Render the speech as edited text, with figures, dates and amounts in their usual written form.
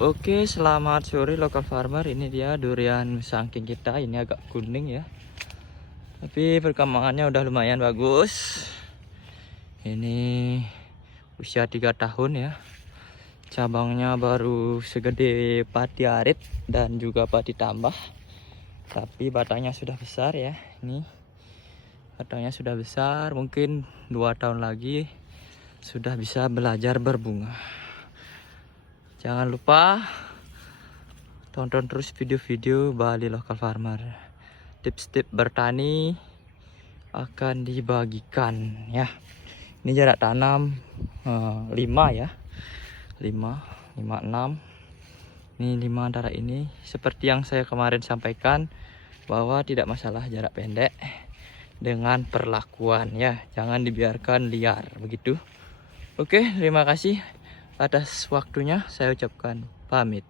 Oke, selamat sore local farmer. Ini dia durian musangking kita. Ini agak kuning ya, tapi perkembangannya udah lumayan bagus. Ini usia 3 tahun ya. Cabangnya baru segede pati arit dan juga pati tambah, tapi batangnya sudah besar ya. Ini batangnya sudah besar, mungkin 2 tahun lagi sudah bisa belajar berbunga. Jangan lupa tonton terus video-video Bali Local Farmer. Tips-tips bertani akan dibagikan ya. Ini jarak tanam 5 ya. 5, 6. Ini 5 antara ini. Seperti yang saya kemarin sampaikan bahwa tidak masalah jarak pendek dengan perlakuan ya. Jangan dibiarkan liar begitu. Oke, terima kasih atas waktunya. Saya ucapkan pamit.